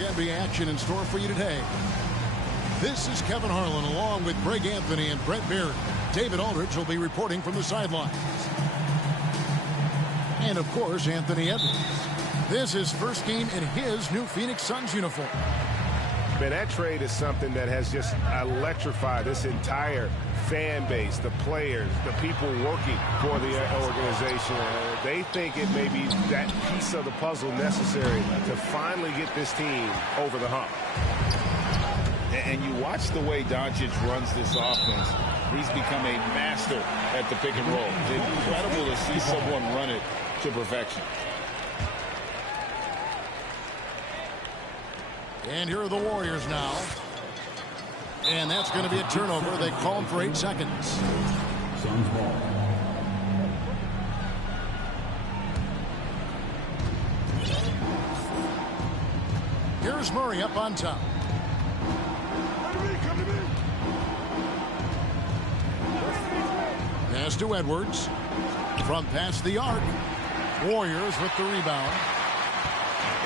NBA action in store for you today. This is Kevin Harlan along with Greg Anthony and Brett Barry. David Aldridge will be reporting from the sidelines. And of course, Anthony Edwards. This is first game in his new Phoenix Suns uniform. Man, that trade is something that has just electrified this entire fan base, the players, the people working for the organization. They think it may be that piece of the puzzle necessary to finally get this team over the hump. And you watch the way Doncic runs this offense. He's become a master at the pick and roll. Incredible to see someone run it to perfection. And here are the Warriors now. And that's going to be a turnover. They call him for 8 seconds. Suns ball. Here's Murray up on top. Pass to Edwards. From past the arc. Warriors with the rebound.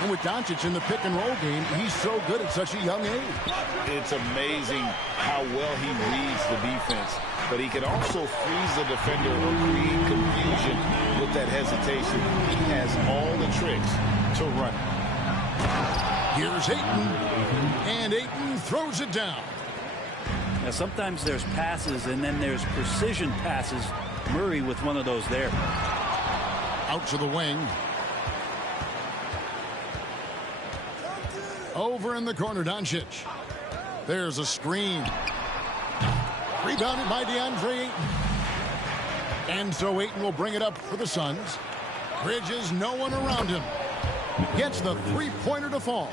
And with Doncic in the pick and roll game, he's so good at such a young age. It's amazing how well he reads the defense, but he can also freeze the defender or create confusion with that hesitation. He has all the tricks to run. Here's Ayton, and Ayton throws it down. Now, sometimes there's passes, and then there's precision passes. Murray with one of those there. Out to the wing. Over in the corner, Doncic. There's a screen. Rebounded by DeAndre Ayton. And so Ayton will bring it up for the Suns. Bridges, no one around him. Gets the three-pointer to fall.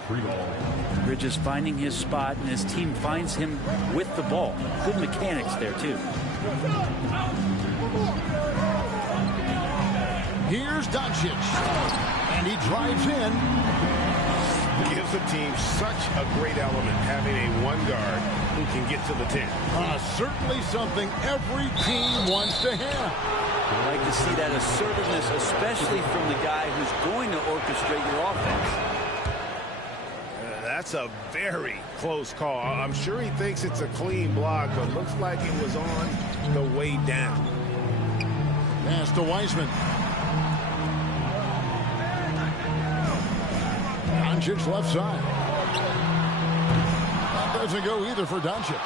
Bridges finding his spot, and his team finds him with the ball. Good mechanics there, too. Here's Doncic. And he drives in. Gives the team such a great element having a one guard who can get to the 10. Certainly something every team wants to have. I like to see that assertiveness, especially from the guy who's going to orchestrate your offense. That's a very close call. I'm sure he thinks it's a clean block, but looks like it was on the way down. Pass to Wiseman. Doncic left side. That doesn't go either for Doncic.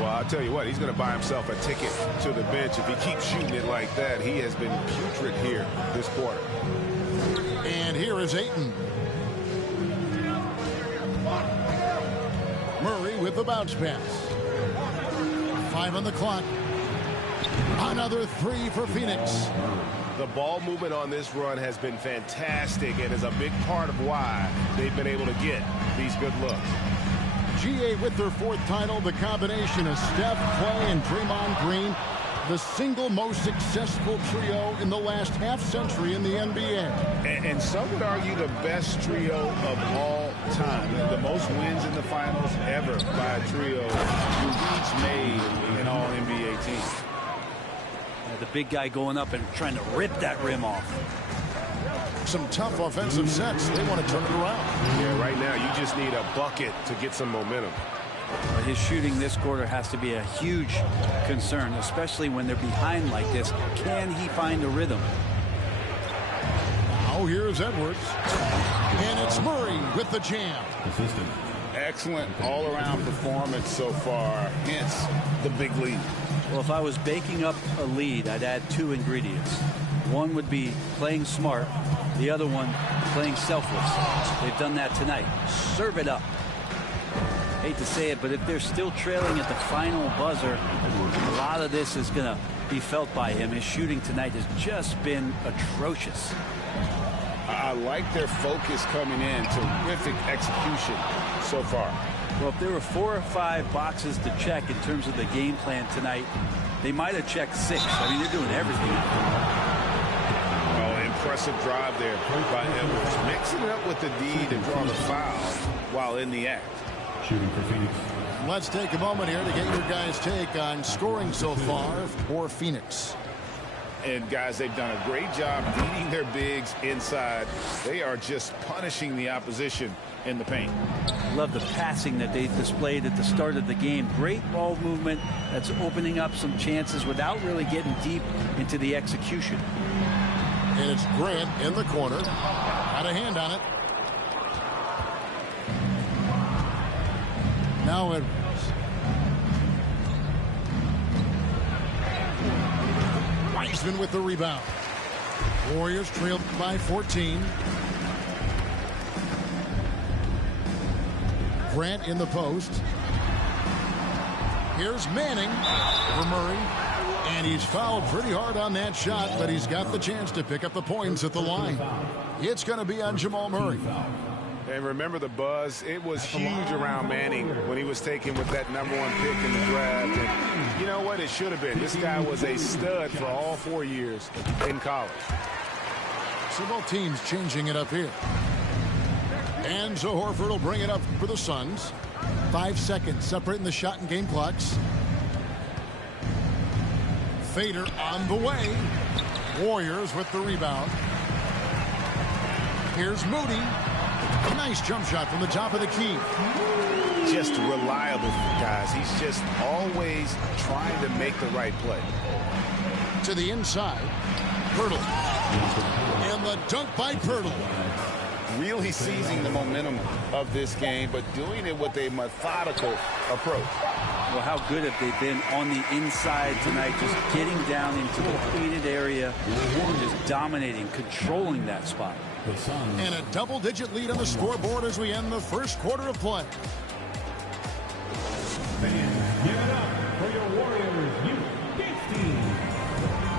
Well, I'll tell you what, he's going to buy himself a ticket to the bench. If he keeps shooting it like that, he has been putrid here this quarter. And here is Ayton. Murray with the bounce pass. 5 on the clock. Another 3 for Phoenix. The ball movement on this run has been fantastic and is a big part of why they've been able to get these good looks. GA with their 4th title, the combination of Steph, Clay, and Draymond Green, the single most successful trio in the last half-century in the NBA. And some would argue the best trio of all time. The most wins in the finals ever by a trio who each made an all-NBA team. The big guy going up and trying to rip that rim off. Some tough offensive sets. They want to turn it around. Yeah, right now you just need a bucket to get some momentum. But his shooting this quarter has to be a huge concern, especially when they're behind like this. Can he find a rhythm? Now here's Edwards. And it's Murray with the jam. Excellent all-around performance so far, hence the big lead. Well, if I was baking up a lead, I'd add 2 ingredients. One would be playing smart. The other one, playing selfless. They've done that tonight. Serve it up. Hate to say it, but if they're still trailing at the final buzzer, a lot of this is going to be felt by him. His shooting tonight has just been atrocious. I like their focus coming in. Terrific execution so far. Well, if there were 4 or 5 boxes to check in terms of the game plan tonight, they might have checked 6. I mean, they're doing everything. Oh, impressive drive there by Edwards. Mixing it up with the D to draw the foul while in the act. Shooting for Phoenix. Let's take a moment here to get your guys' take on scoring so far for Phoenix. And guys, they've done a great job beating their bigs inside. They are just punishing the opposition in the paint. Love the passing that they displayed at the start of the game. Great ball movement that's opening up some chances without really getting deep into the execution. And it's Grant in the corner. Got a hand on it. Now Edwards. Wiseman with the rebound. Warriors trailed by 14. Grant in the post. Here's Manning for Murray. And he's fouled pretty hard on that shot, but he's got the chance to pick up the points at the line. It's going to be on Jamal Murray. And remember the buzz. It was huge around Manning when he was taken with that #1 pick in the draft. And you know what? It should have been. This guy was a stud for all 4 years in college. So both teams changing it up here. And so Horford will bring it up for the Suns. 5 seconds separating the shot and game clocks. Fader on the way. Warriors with the rebound. Here's Moody. Nice jump shot from the top of the key. Just reliable, guys. He's just always trying to make the right play. To the inside. Pirtle. And the dunk by Pirtle. Really seizing the momentum of this game, but doing it with a methodical approach. Well, how good have they been on the inside tonight, just getting down into the painted area, just dominating, controlling that spot. And a double-digit lead on the scoreboard as we end the first quarter of play. Give it up for your Warriors U15.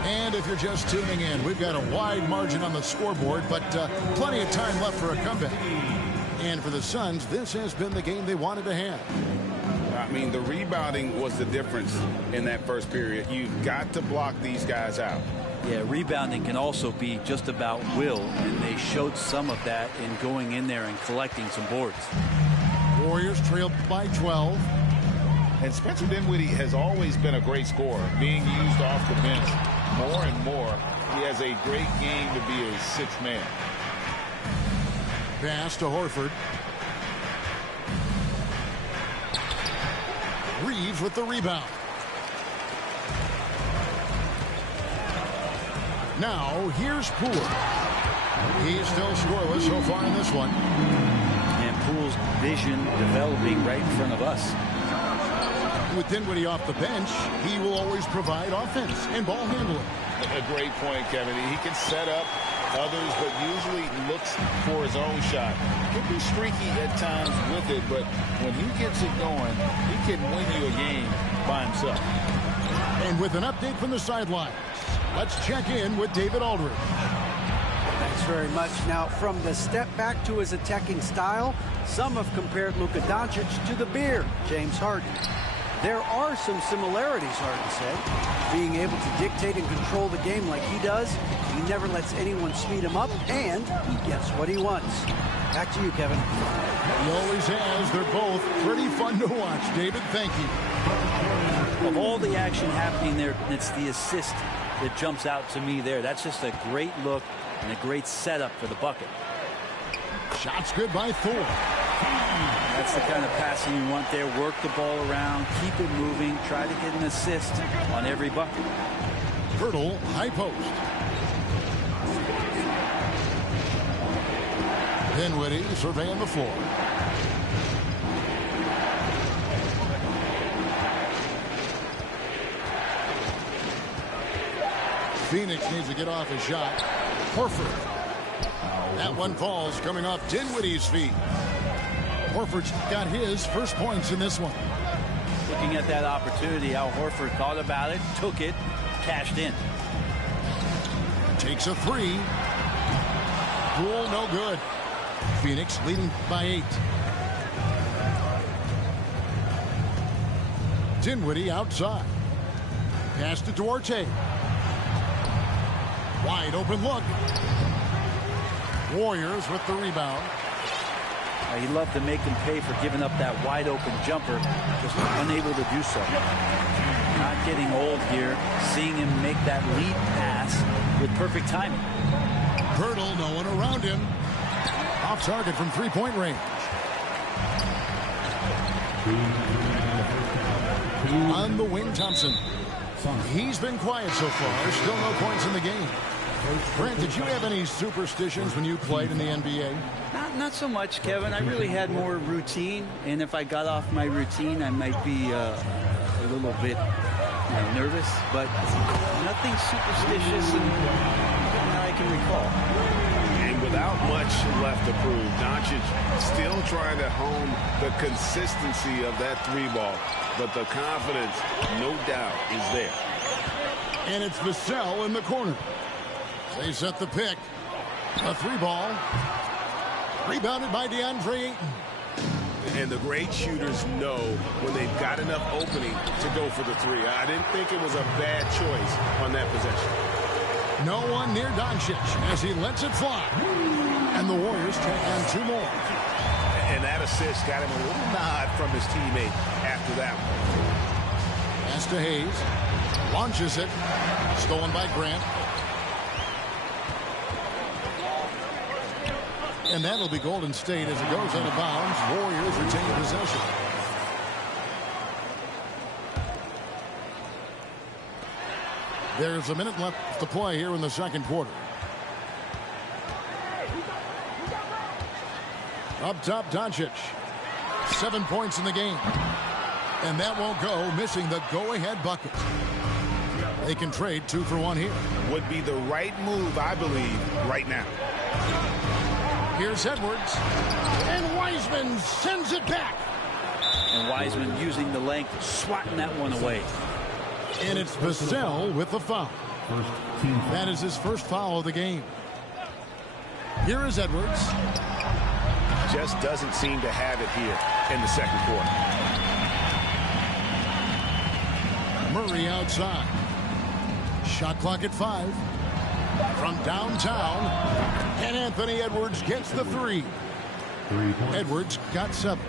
And if you're just tuning in, we've got a wide margin on the scoreboard, but plenty of time left for a comeback. And for the Suns, this has been the game they wanted to have. I mean, the rebounding was the difference in that first period. You've got to block these guys out. Yeah, rebounding can also be just about will, and they showed some of that in going in there and collecting some boards. Warriors trailed by 12. And Spencer Dinwiddie has always been a great scorer, being used off the bench more and more. He has a great game to be a sixth man. Pass to Horford. Reeves with the rebound. Now here's Poole. He's still scoreless so far in this one. And Poole's vision developing right in front of us. With Dinwiddie off the bench, he will always provide offense and ball handling. A great point, Kevin. He can set up others, but usually looks for his own shot. He can be streaky at times with it, but when he gets it going, he can win you a game by himself. And with an update from the sidelines, let's check in with David Aldridge. Thanks very much. Now, from the step back to his attacking style, some have compared Luka Doncic to the bear, James Harden. There are some similarities, Harden said. Being able to dictate and control the game like he does, he never lets anyone speed him up, and he gets what he wants. Back to you, Kevin. He always has. They're both pretty fun to watch. David, thank you. Of all the action happening there, it's the assist that jumps out to me there. That's just a great look and a great setup for the bucket. Shots good by Thor. That's the kind of passing you want there. Work the ball around, keep it moving, try to get an assist on every bucket. Pirtle, high post. Dinwiddie surveying the floor. Phoenix needs to get off his shot. Horford. That one falls coming off Dinwiddie's feet. Horford's got his first points in this one. Looking at that opportunity, Al Horford thought about it, took it, cashed in. Takes a three. Poole, no good. Phoenix leading by 8. Dinwiddie outside. Pass to Duarte. Wide open look. Warriors with the rebound. He loved to make him pay for giving up that wide open jumper, just unable to do so. Not getting old here, seeing him make that lead pass with perfect timing. Hurdle, no one around him. Off target from three-point range. On the wing, Thompson. He's been quiet so far. Still no points in the game. Brent, did you have any superstitions when you played in the NBA? Not so much, Kevin. I really had more routine, and if I got off my routine, I might be a little bit nervous, but nothing superstitious that I can recall. And without much left to prove, Doncic still trying to hone the consistency of that three ball, but the confidence, no doubt, is there. And it's Vassell in the corner. They set the pick. A three ball. Rebounded by DeAndre Ayton. And the great shooters know when they've got enough opening to go for the three. I didn't think it was a bad choice on that possession. No one near Doncic as he lets it fly. And the Warriors take on two more. And that assist got him a little nod from his teammate after that one. Pass to Hayes. Launches it. Stolen by Grant. And that'll be Golden State as it goes out of bounds. Warriors retain possession. There's a minute left to play here in the second quarter. Up top, Doncic. 7 points in the game. And that won't go, missing the go-ahead bucket. They can trade 2 for 1 here. Would be the right move, I believe, right now. Here's Edwards. And Wiseman sends it back. And Wiseman using the length, swatting that one away. And it's Vassell with the foul. That is his first foul of the game. Here is Edwards. Just doesn't seem to have it here in the second quarter. Murray outside. Shot clock at 5. From downtown. And Anthony Edwards gets the 3. Edwards got 7.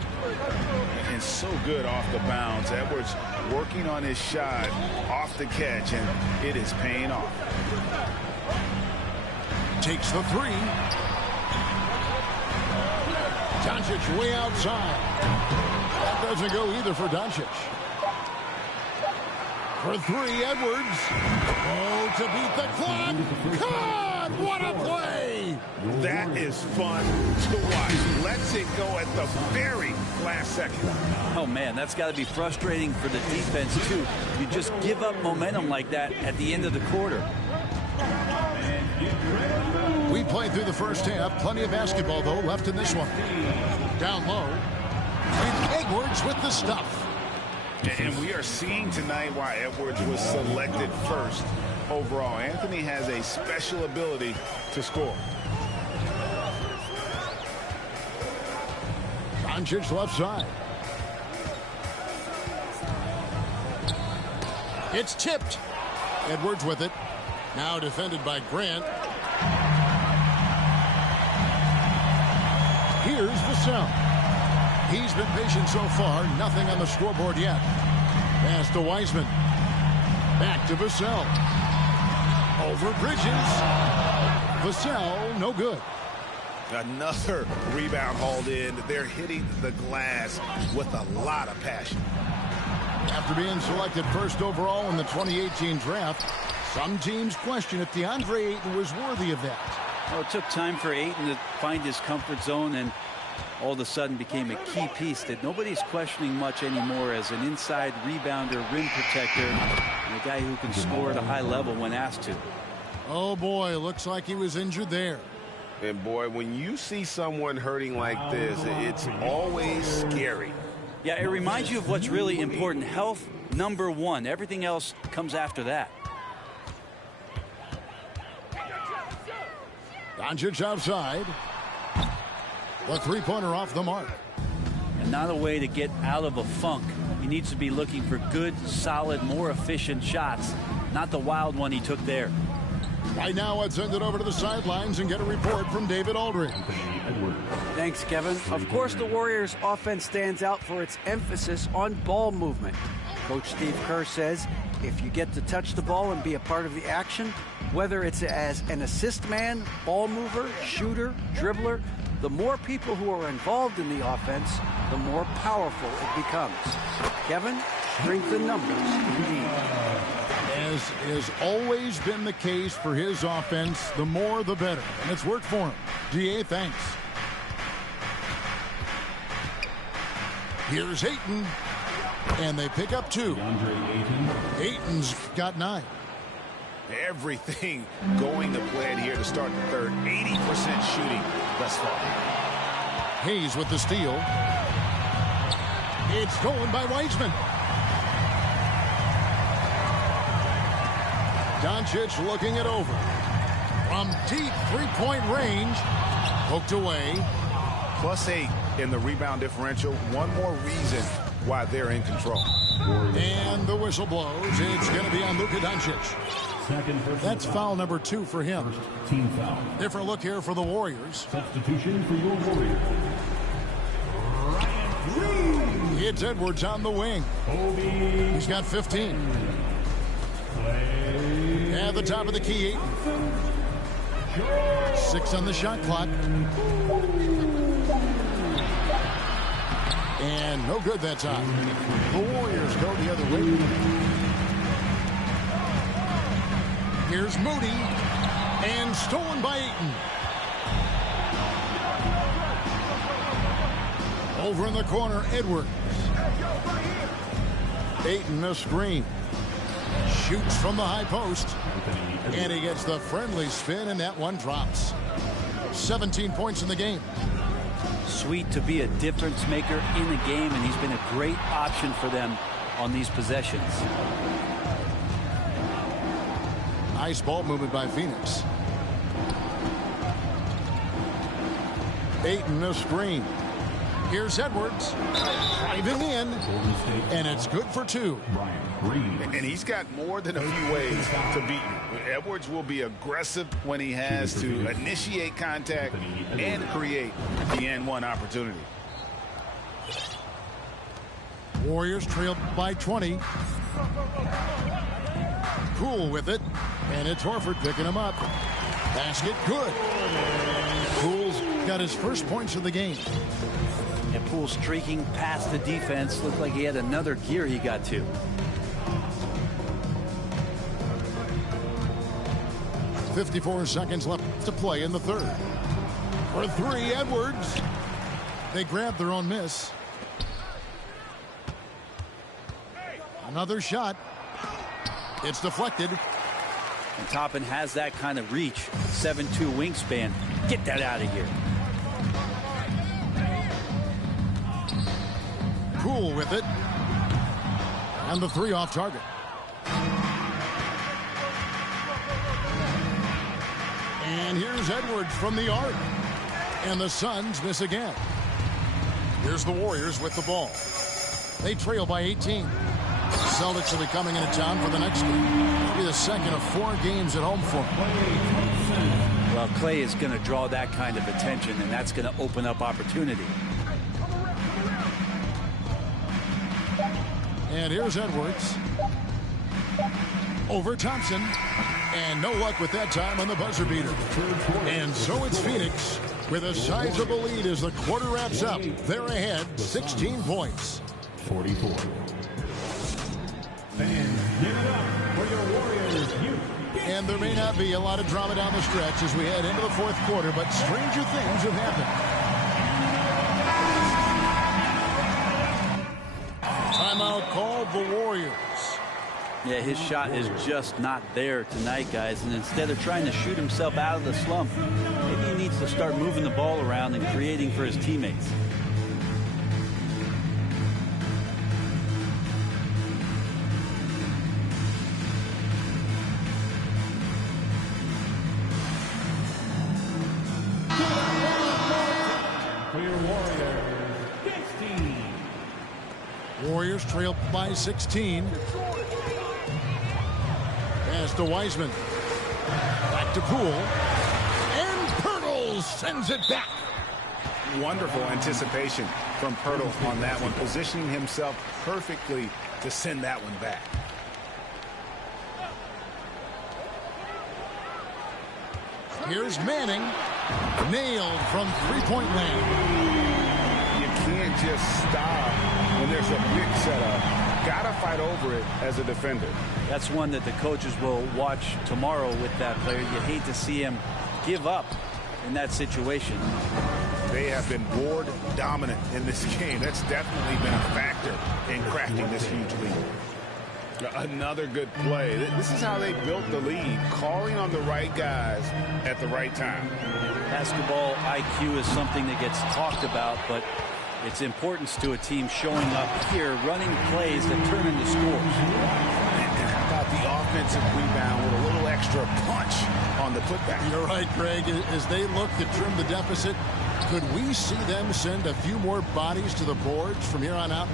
And so good off the bounds. Edwards working on his shot off the catch, and it is paying off. Takes the 3. Doncic way outside. That doesn't go either for Doncic. For 3, Edwards. Oh, to beat the clock. God, what a play! That is fun to watch. Lets it go at the very last second. Oh, man, that's got to be frustrating for the defense, too. You just give up momentum like that at the end of the quarter. We played through the first half. Plenty of basketball, though, left in this one. Down low. And Edwards with the stuff. And we are seeing tonight why Edwards was selected first overall. Anthony has a special ability to score. Doncic left side. It's tipped. Edwards with it. Now defended by Grant. Here's Vassell. He's been patient so far. Nothing on the scoreboard yet. Pass to Wiseman. Back to Vassell. Over Bridges. Vassell, no good. Another rebound hauled in. They're hitting the glass with a lot of passion. After being selected first overall in the 2018 draft, some teams question if DeAndre Ayton was worthy of that. Well, it took time for Ayton to find his comfort zone and all of a sudden became a key piece that nobody's questioning much anymore as an inside rebounder, rim protector, and a guy who can score at a high level when asked to. Oh, boy, looks like he was injured there. And, boy, when you see someone hurting like this, it's always scary. Yeah, it reminds you of what's really important. Health, number one. Everything else comes after that. Doncic outside. The three-pointer off the mark. And not a way to get out of a funk. He needs to be looking for good, solid, more efficient shots. Not the wild one he took there. Right now, let's send it over to the sidelines and get a report from David Aldridge. Thanks, Kevin. Of course, the Warriors' offense stands out for its emphasis on ball movement. Coach Steve Kerr says if you get to touch the ball and be a part of the action, whether it's as an assist man, ball mover, shooter, dribbler, the more people who are involved in the offense, the more powerful it becomes. Kevin, strength in numbers indeed. As has always been the case for his offense, the more the better. And it's worked for him. DA, thanks. Here's Ayton. And they pick up 2. Ayton's got 9. Everything going to plan here to start the third. 80% shooting thus far. Hayes with the steal. It's stolen by Wiseman. Doncic looking it over. From deep three-point range. Poked away. +8 in the rebound differential. One more reason why they're in control. And the whistle blows. It's going to be on Luka Doncic. That's foul number 2 for him. Team foul. Different look here for the Warriors. Substitution for your Warriors. It's Edwards on the wing. He's got 15. At the top of the key, 6 on the shot clock. And no good that time. The Warriors go the other way. Here's Moody. And stolen by Ayton. Over in the corner, Edwards. Ayton a screen. Shoots from the high post. And he gets the friendly spin, and that one drops. 17 points in the game. Sweet to be a difference maker in the game, and he's been a great option for them on these possessions. Nice ball movement by Phoenix. Ayton a screen. Here's Edwards. Driving in. And it's good for 2. And he's got more than a few ways to beat you. Edwards will be aggressive when he has to initiate contact and create the N1 opportunity. Warriors trail by 20. Poole with it. And it's Horford picking him up. Basket good. Poole's got his first points of the game. And Poole streaking past the defense. Looked like he had another gear he got to. .54 seconds left to play in the third. For 3, Edwards. They grab their own miss. Another shot. It's deflected. And Toppin has that kind of reach. 7'2" wingspan. Get that out of here. Poole with it. And the 3 off target. And here's Edwards from the arc. And the Suns miss again. Here's the Warriors with the ball. They trail by 18. Celtics will be coming into town for the next game. It'll be the second of 4 games at home for them. Well, Clay is going to draw that kind of attention, and that's going to open up opportunity. And here's Edwards. Over Thompson. And no luck with that time on the buzzer beater. And so it's Phoenix with a sizable lead as the quarter wraps up. They're ahead 16 points. 44. Fans, give it up for your Warriors youth. And there may not be a lot of drama down the stretch as we head into the fourth quarter, but stranger things have happened. Timeout called the Warriors. Yeah, his shot is just not there tonight, guys. And instead of trying to shoot himself out of the slump, maybe he needs to start moving the ball around and creating for his teammates. For your Warriors, 16. Warriors trail by 16. Pass to Wiseman. Back to Poole. And Pirtle sends it back. Wonderful anticipation from Pirtle on that one, positioning himself perfectly to send that one back. Here's Manning, nailed from three-point land. You can't just stop when there's a big setup. Gotta fight over it as a defender. That's one that the coaches will watch tomorrow with that player. You hate to see him give up in that situation. They have been board dominant in this game. That's definitely been a factor in crafting this huge lead. Another good play. This is how they built the lead, calling on the right guys at the right time. Basketball IQ is something that gets talked about, but its importance to a team showing up here, running plays that turn into scores. And how about the offensive rebound with a little extra punch on the putback? You're right, Greg. As they look to trim the deficit, could we see them send a few more bodies to the boards from here on out?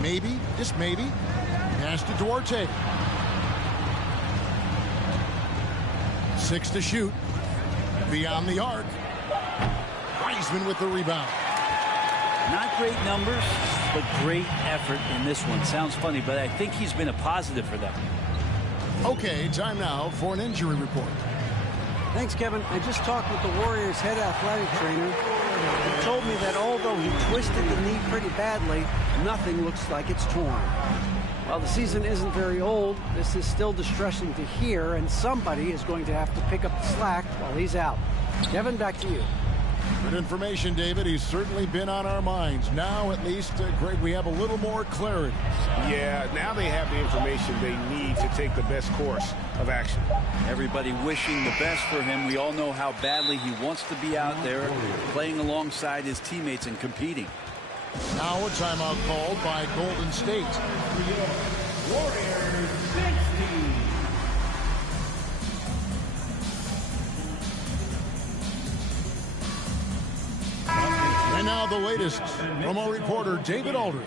Maybe, just maybe. Pass to Duarte. 6 to shoot. Beyond the arc. Wiseman with the rebound. Not great numbers, but great effort in this one. Sounds funny, but I think he's been a positive for them. Okay, time now for an injury report. Thanks, Kevin. I just talked with the Warriors' head athletic trainer. He told me that although he twisted the knee pretty badly, nothing looks like it's torn. While the season isn't very old, this is still distressing to hear, and somebody is going to have to pick up the slack while he's out. Kevin, back to you. Good information, David. He's certainly been on our minds. Now, at least, Greg, we have a little more clarity. Yeah, now they have the information they need to take the best course of action. Everybody wishing the best for him. We all know how badly he wants to be out there, playing alongside his teammates and competing. Now a timeout called by Golden State. Warriors 60. And now the latest from our reporter, David Aldridge.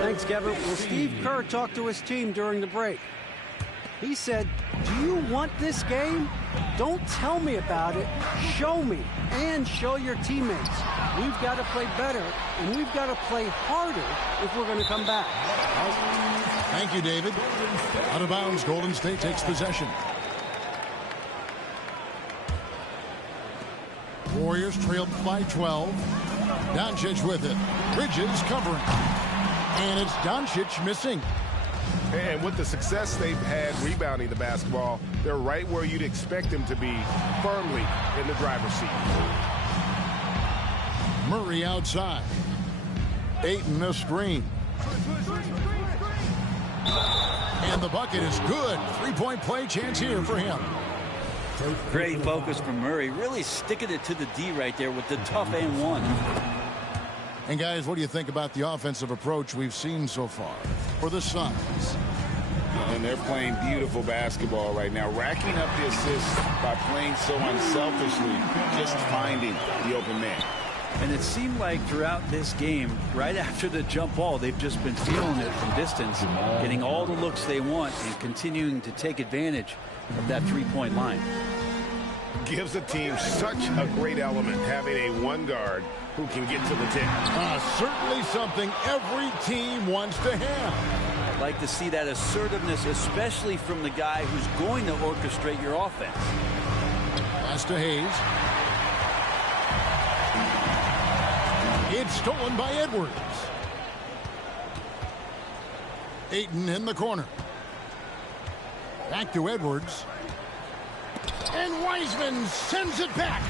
Thanks, Kevin. Well, Steve Kerr talked to his team during the break. He said, do you want this game? Don't tell me about it. Show me and show your teammates. We've got to play better, and we've got to play harder if we're going to come back. Thank you, David. Out of bounds, Golden State takes possession. Warriors trailed by 12. Doncic with it. Bridges covering. And it's Doncic missing. And with the success they've had rebounding the basketball, they're right where you'd expect them to be, firmly in the driver's seat. Murray outside. Ayton a screen. And the bucket is good. Three-point play chance here for him. Great focus from Murray. Really sticking it to the D right there with the tough and one. And guys, what do you think about the offensive approach we've seen so far for the Suns? And they're playing beautiful basketball right now, racking up the assists by playing so unselfishly, just finding the open man. And it seemed like throughout this game, right after the jump ball, they've just been feeling it from distance, getting all the looks they want and continuing to take advantage of that three-point line. Gives a team such a great element, having a one guard who can get to the tip. Certainly something every team wants to have. I'd like to see that assertiveness, especially from the guy who's going to orchestrate your offense. Pass to Hayes. It's stolen by Edwards. Ayton in the corner. Back to Edwards. And Wiseman sends it back.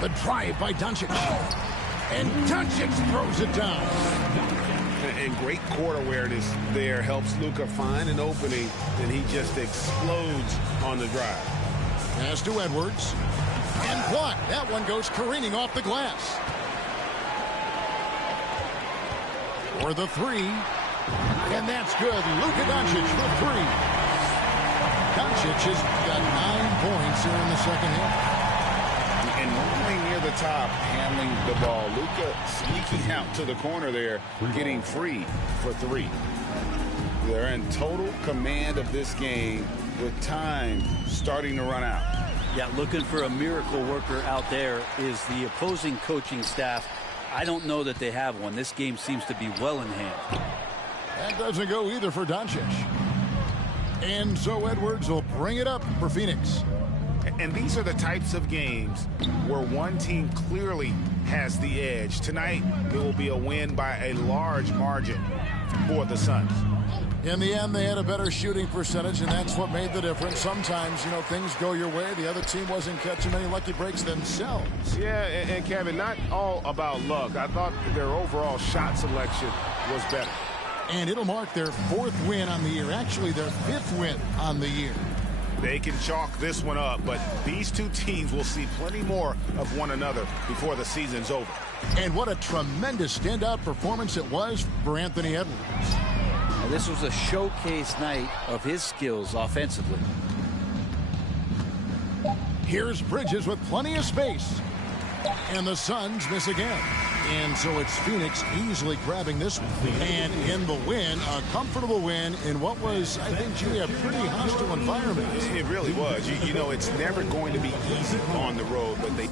The drive by Doncic. And Doncic throws it down. And great court awareness there helps Luka find an opening, and he just explodes on the drive. Pass to Edwards. And blocked. That one goes careening off the glass. For the three. And that's good. Luka Doncic for three. Doncic has got 9 points here in the second half. And normally near the top, handling the ball. Luka sneaking out to the corner there, getting free for three. They're in total command of this game with time starting to run out. Yeah, looking for a miracle worker out there is the opposing coaching staff. I don't know that they have one. This game seems to be well in hand. That doesn't go either for Doncic. And so Edwards will bring it up for Phoenix. And these are the types of games where one team clearly has the edge. Tonight, it will be a win by a large margin for the Suns. In the end, they had a better shooting percentage, and that's what made the difference. Sometimes, things go your way. The other team wasn't catching many lucky breaks themselves. Yeah, and Kevin, not all about luck. I thought their overall shot selection was better. And it'll mark their 4th win on the year. Actually, their 5th win on the year. They can chalk this one up, but these two teams will see plenty more of one another before the season's over. And what a tremendous standout performance it was for Anthony Edwards. Now, this was a showcase night of his skills offensively. Here's Bridges with plenty of space. And the Suns miss again. And so it's Phoenix easily grabbing this one. And in the win, a comfortable win in what was, I think, Jimmy, a pretty hostile environment. It really was. You know, it's never going to be easy on the road, but they